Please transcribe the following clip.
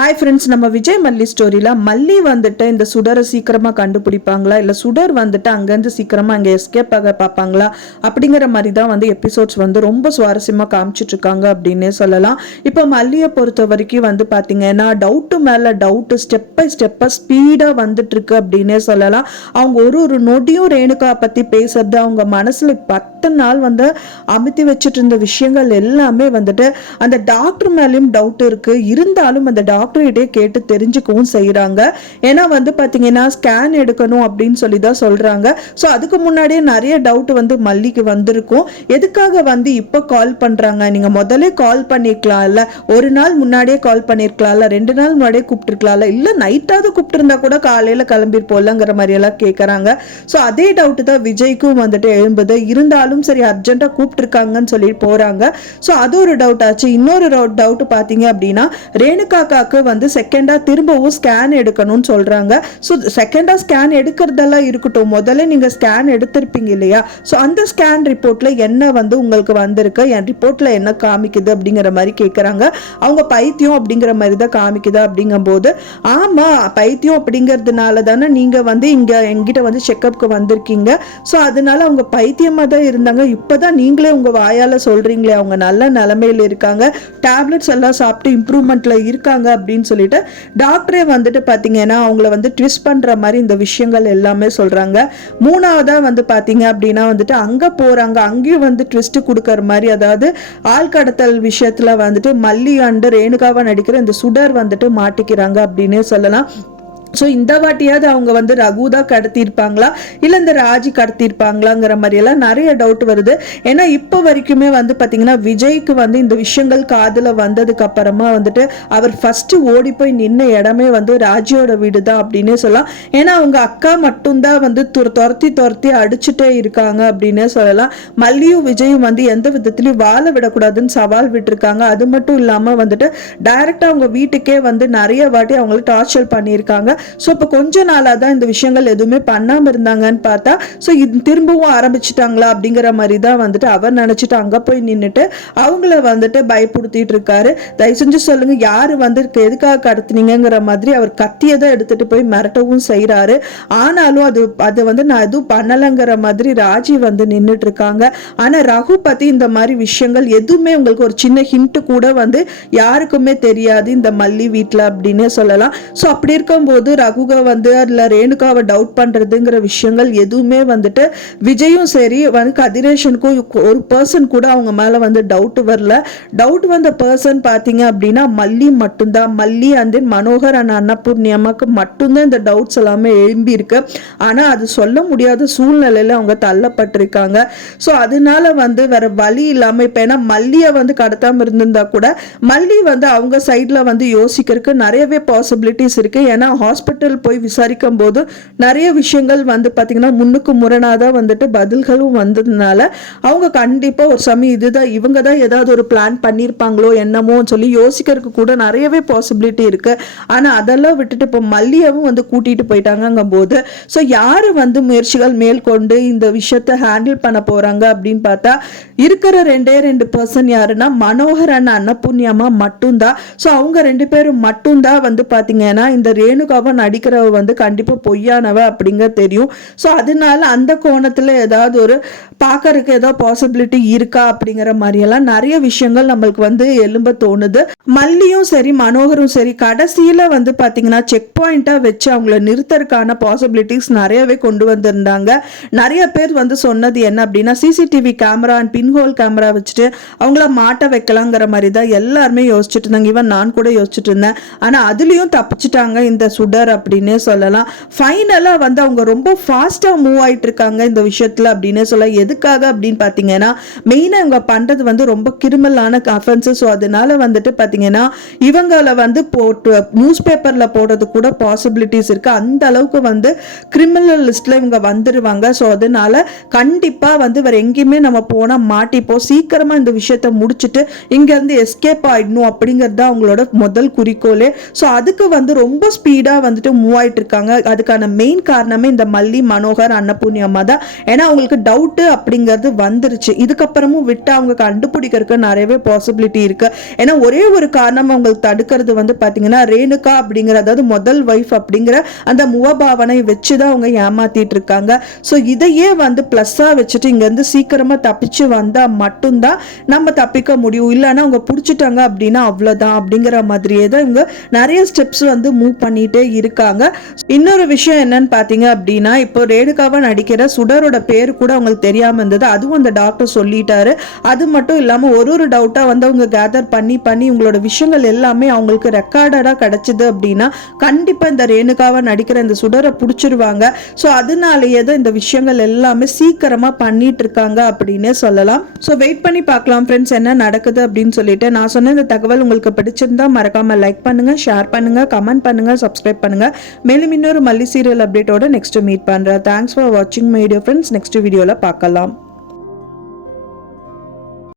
Hi friends, நம்ம விஜய் மல்லி ஸ்டோரியில் மல்லி வந்துட்டு இந்த சுடரை சீக்கிரமாக கண்டுபிடிப்பாங்களா, இல்லை சுடர் வந்துட்டு அங்கேருந்து சீக்கிரமாக அங்கே எஸ்கேப் ஆக பார்ப்பாங்களா அப்படிங்கிற மாதிரி தான் வந்து எபிசோட்ஸ் வந்து ரொம்ப சுவாரஸ்யமாக காமிச்சிட்டு இருக்காங்க அப்படின்னே சொல்லலாம். இப்போ மல்லியை பொறுத்த வரைக்கும் வந்து பார்த்தீங்கன்னா டவுட்டு மேலே டவுட்டு ஸ்டெப் பை ஸ்டெப்பாக ஸ்பீடாக வந்துட்டு இருக்கு அப்படின்னே சொல்லலாம். அவங்க ஒரு நொடியும் ரேணுகா பற்றி பேசுறது, அவங்க மனசில் 10 நாள் வந்து அமுத்தி வச்சுட்டு இருந்த விஷயங்கள் எல்லாமே வந்துட்டு அந்த டாக்டர் மேலேயும் டவுட் இருக்கு. இருந்தாலும் அந்த டாக்டர்கிட்டே கேட்டு தெரிஞ்சுக்கவும் செய்யறாங்க. ஏன்னா வந்து பாத்தீங்கன்னா ஸ்கேன் எடுக்கணும் அப்படின்னு சொல்லி தான் சொல்றாங்க. ஸோ அதுக்கு முன்னாடியே நிறைய டவுட் வந்து மல்லிக்கு வந்திருக்கும். எதுக்காக வந்து இப்போ கால் பண்றாங்க, நீங்க முதல்ல கால் பண்ணிருக்கலாம்ல, ஒரு நாள் முன்னாடியே கால் பண்ணிருக்கலாம்ல, 2 நாள் முன்னாடியே கூப்பிட்டுருக்கலாம்ல, இல்ல நைட்டாவது கூப்பிட்டு இருந்தா கூட காலையில கிளம்பிருப்போம்லங்கிற மாதிரி எல்லாம் கேட்கறாங்க. ஸோ அதே டவுட் தான் விஜய்க்கும் வந்துட்டு எழும்புது. இருந்தாலும் சரி அர்ஜென்ட்டா கூப்பிட்டுருக்காங்கன்னு சொல்லி போறாங்க. ஸோ அது ஒரு டவுட் ஆச்சு. இன்னொரு டவுட் பாத்தீங்க அப்படின்னா ரேணுகாக்காக்கு வந்து செகண்டா திரும்பவும் ஸ்கேன் எடுக்கணும்னு சொல்றாங்க. ஸோ செகண்டா ஸ்கேன் எடுக்கிறதெல்லாம் இருக்கட்டும், முதல்ல நீங்க ஸ்கேன் எடுத்திருப்பீங்க இல்லையா, ஸோ அந்த ஸ்கேன் ரிப்போர்ட்ல என்ன வந்து உங்களுக்கு வந்திருக்கு, என் ரிப்போர்ட்ல என்ன காமிக்குது அப்படிங்கிற மாதிரி கேட்கறாங்க. அவங்க பைத்தியம் அப்படிங்கிற மாதிரி தான் காமிக்குது. அப்படிங்கும் போது ஆமா பைத்தியம் அப்படிங்கிறதுனால தானே நீங்க வந்து இங்க எங்கிட்ட வந்து செக்அப்க்கு வந்திருக்கீங்க. ஸோ அதனால அவங்க பைத்தியமா தான் இருந்தாங்க. இப்பதான் நீங்களே உங்க வாயால சொல்றீங்களே அவங்க நல்ல நிலைமையில இருக்காங்க, டேப்லெட்ஸ் எல்லாம் சாப்பிட்டு இம்ப்ரூவ்மெண்ட்ல இருக்காங்க அப்படின்னு சொல்லிட்டு டாக்டரே வந்துட்டு பாத்தீங்கன்னா அவங்கள வந்து ட்விஸ்ட் பண்ற மாதிரி இந்த விஷயங்கள் எல்லாமே சொல்றாங்க. மூணாவதா வந்து பாத்தீங்க அப்படின்னா வந்துட்டு அங்க போறாங்க, அங்கேயும் வந்து ட்விஸ்ட் கொடுக்கற மாதிரி, அதாவது ஆள் கடத்தல் விஷயத்துல வந்துட்டு மல்லி அண்டு ரேணுகாவா நடிக்கிற இந்த சுடர் வந்துட்டு மாட்டிக்கிறாங்க அப்படின்னே சொல்லலாம். ஸோ இந்த வாட்டியாவது அவங்க வந்து ரகுதான் கடத்தியிருப்பாங்களா இல்லை இந்த ராஜி கடத்தியிருப்பாங்களாங்கிற மாதிரியெல்லாம் நிறைய டவுட் வருது. ஏன்னா இப்போ வரைக்குமே வந்து பார்த்தீங்கன்னா விஜய்க்கு வந்து இந்த விஷயங்கள் காதில் வந்ததுக்கு அப்புறமா வந்துட்டு அவர் ஃபர்ஸ்ட் ஓடி போய் நின்ன இடமே வந்து ராஜியோட வீடு தான் அப்படின்னே சொல்லலாம். ஏன்னா அவங்க அக்கா மட்டும்தான் வந்து துரத்தி அடிச்சுட்டே இருக்காங்க அப்படின்னே சொல்லலாம். மல்லியும் விஜயும் வந்து எந்த விதத்துலையும் வாழ விடக்கூடாதுன்னு சவால் விட்டுருக்காங்க. அது மட்டும் இல்லாமல் வந்துட்டு டைரக்டா அவங்க வீட்டுக்கே வந்து நிறைய வாட்டி அவங்களை டார்ச்சர் பண்ணியிருக்காங்க. ஸோ இப்போ கொஞ்ச நாளாக தான் இந்த விஷயங்கள் எதுவுமே பண்ணாமல் இருந்தாங்கன்னு பார்த்தா ஸோ இது திரும்பவும் ஆரம்பிச்சிட்டாங்களா அப்படிங்கிற மாதிரி தான் வந்துட்டு அவர் நினச்சிட்டு அங்கே போய் நின்றுட்டு அவங்கள வந்துட்டு பயப்படுத்திட்டு இருக்காரு. தயவு செஞ்சு சொல்லுங்க யார் வந்து எதுக்காக கடத்துனீங்கிற மாதிரி அவர் கத்தியதை எடுத்துட்டு போய் மிரட்டவும் செய்கிறாரு. ஆனாலும் அது வந்து நான் எதுவும் பண்ணலைங்கிற மாதிரி ராஜி வந்து நின்றுட்டு இருக்காங்க. ஆனால் ரகு பற்றி இந்த மாதிரி விஷயங்கள் எதுவுமே உங்களுக்கு ஒரு சின்ன ஹிண்ட் கூட வந்து யாருக்குமே தெரியாது இந்த மல்லி வீட்டில் அப்படின்னே சொல்லலாம். ஸோ அப்படி இருக்கும்போது ரகுக வந்து அதுல ரேணுகாவை டவுட் பண்றதுங்கிற விஷயங்கள் எதுவுமே வந்துட்டு விஜயும் சரி வந்து கதிரேஷனுக்கும் ஒரு பர்சன் கூட அவங்க மேல வந்து டவுட் வரல. டவுட் வந்த பர்சன் பாத்தீங்க அப்படின்னா மல்லி மட்டும்தான். மல்லி அண்ட் மனோகர் அண்ட் அன்னபூர்ணியம்மாக்கு மட்டும்தான் இந்த டவுட்ஸ் எல்லாமே எழும்பி இருக்கு. ஆனா அது சொல்ல முடியாத சூழ்நிலையில அவங்க தள்ளப்பட்டிருக்காங்க. ஸோ அதனால வந்து வேற வழி இல்லாம இப்ப ஏன்னா மல்லியை வந்து கடத்தாம இருந்திருந்தா கூட மல்லி வந்து அவங்க சைட்ல வந்து யோசிக்கிறதுக்கு நிறையவே பாசிபிலிட்டிஸ் இருக்கு. ஏன்னா ஹாஸ்பிட்டல் போய் விசாரிக்கும் போது நிறைய விஷயங்கள் வந்து பார்த்தீங்கன்னா முன்னுக்கு முரணாதான் வந்துட்டு பதில்களும் வந்ததுனால அவங்க கண்டிப்பா ஒரு சமயம் இதுதான் இவங்க தான் ஏதாவது ஒரு பிளான் பண்ணியிருப்பாங்களோ என்னமோ சொல்லி யோசிக்கிறதுக்கு கூட நிறையவே பாசிபிலிட்டி இருக்கு. ஆனால் அதெல்லாம் விட்டுட்டு இப்போ மல்லியவும் வந்து கூட்டிட்டு போயிட்டாங்கங்கும் போது ஸோ யாரு வந்து முயற்சிகள் மேற்கொண்டு இந்த விஷயத்தை ஹேண்டில் பண்ண போறாங்க அப்படின்னு பார்த்தா இருக்கிற 2 பர்சன் யாருன்னா மனோகர் அண்ட் அன்னபூர்ணியம்மா மட்டும்தான். ஸோ அவங்க 2 பேரும் மட்டும்தான் வந்து பார்த்தீங்கன்னா இந்த ரேணுகாவை நடிக்கிறவ வந்து கண்டிப்பா பொய்யானவ அப்படிங்க தெரியும். ஸோ அதனால அந்த கோணத்துல ஏதாவது ஒரு பார்க்கறதுக்கு ஏதோ பாசிபிலிட்டி இருக்கா அப்படிங்கிற மாதிரியெல்லாம் நிறைய விஷயங்கள் நம்மளுக்கு வந்து எழும்ப தோணுது. மல்லியும் சரி மனோகரும் சரி கடைசியில வந்து பாத்தீங்கன்னா செக் பாயிண்டா வச்சு அவங்கள நிறுத்தறதுக்கான பாசிபிலிட்டிஸ் நிறையவே கொண்டு வந்திருந்தாங்க. நிறைய பேர் வந்து சொன்னது என்ன அப்படின்னா CCTV camera and pinhole camera வச்சுட்டு அவங்கள மாட்ட வைக்கலாங்கிற மாதிரி தான் எல்லாருமே யோசிச்சுட்டு இருந்தாங்க. ஈவன் நான் கூட யோசிச்சுட்டு இருந்தேன். ஆனா அதுலயும் தப்பிச்சுட்டாங்க இந்த சுடர் அப்படின்னே சொல்லலாம். ஃபைனலா வந்து அவங்க ரொம்ப ஃபாஸ்டா மூவ் ஆயிட்டு இருக்காங்க இந்த விஷயத்துல அப்படின்னே சொல்லலாம். எதுக்காக அப்படின்னு பாத்தீங்கன்னா மெயினா இவங்க பண்றது வந்து ரொம்ப கிரிமினலான அஃபென்ஸ். ஸோ அதனால வந்துட்டு பாத்தீங்கன்னா இவங்களை வந்து போட்டு நியூஸ் பேப்பர்ல போடுறது கூட பாசிபிலிட்டிஸ் இருக்கு. அந்த அளவுக்கு வந்து கிரிமினல் லிஸ்ட்ல இவங்க வந்துருவாங்க. ஸோ அதனால கண்டிப்பா வந்து வேற எங்கேயுமே நம்ம போனா மாட்டிப்போம், சீக்கிரமா இந்த விஷயத்த முடிச்சுட்டு இங்க இருந்து எஸ்கேப் ஆயிடணும் அப்படிங்கிறது அவங்களோட முதல் குறிக்கோளே. ஸோ அதுக்கு வந்து ரொம்ப ஸ்பீடா வந்துட்டு மூவ் ஆயிட்டு இருக்காங்க. அதுக்கான மெயின் காரணமே இந்த மல்லி, மனோகர், அன்னபூர்ணி அம்மா தான். ஏன்னா அவங்களுக்கு டவுட் அப்படிங்கிறது வந்துருச்சு. இதுக்கப்புறமும் விட்டு அவங்க கண்டுபிடிக்கிறதுக்கு நிறையவே பாசிபிலிட்டி இருக்கு. ஏன்னா ஒரே ஒரு காரணம் அவங்களுக்கு தடுக்கிறது வந்து பாத்தீங்கன்னா ரேணுகா அப்படிங்கிற, அதாவது முதல் வைஃப் அப்படிங்கிற அந்த முகபாவனை வச்சுதான் அவங்க ஏமாத்திட்டு இருக்காங்க. ஸோ இதையே வந்து பிளஸ்ஸா வச்சுட்டு இங்க இருந்து சீக்கிரமா தப்பிச்சு வந்தா மட்டும்தான் நம்ம தப்பிக்க முடியும். இல்லைன்னா அவங்க பிடிச்சிட்டாங்க அப்படின்னா அவ்வளவுதான் அப்படிங்கிற மாதிரியே தான் இவங்க நிறைய ஸ்டெப்ஸ் வந்து மூவ் பண்ணிட்டே இருக்காங்க. இன்னொரு விஷயம் என்னன்னு பாத்தீங்க அப்படின்னா, இப்போ ரேணுகாவா நடிக்கிற சுடரோட பேரு கூட அவங்களுக்கு தெரியாம இருந்தது. அதுவும் அந்த டாக்டர் சொல்லிட்டாரு. அது மட்டும் இல்லாம ஒரு டவுட்டா வந்து அவங்க கேதர் பண்ணி உங்களோட விஷயங்கள் எல்லாமே அவங்களுக்கு ரெக்கார்டடா கிடைச்சது அப்படின்னா கண்டிப்பா இந்த ரேணுகாவா நடிக்கிற இந்த சுடரை பிடிச்சிருவாங்க. ஸோ அதனாலேயே தான் இந்த விஷயங்கள் எல்லாமே சீக்கிரமா பண்ணிட்டு இருக்காங்க அப்படின்னே சொல்லலாம். ஸோ வெயிட் பண்ணி பார்க்கலாம் ஃப்ரெண்ட்ஸ் என்ன நடக்குது அப்படின்னு சொல்லிட்டு. நான் சொன்ன இந்த தகவல் உங்களுக்கு பிடிச்சிருந்தா மறக்காம லைக் பண்ணுங்க, ஷேர் பண்ணுங்க, கமெண்ட் பண்ணுங்க, சப்ஸ்கிரைப் பண்ணுங்க. மேலும் இன்னொரு மல்லி சீரியல் அப்டேட்டோட நெக்ஸ்ட் மீட் பண்றேன். தேங்க்ஸ் ஃபார் வாட்சிங் மை டியர் ஃப்ரெண்ட்ஸ். நெக்ஸ்ட் வீடியோல பார்க்கலாம்.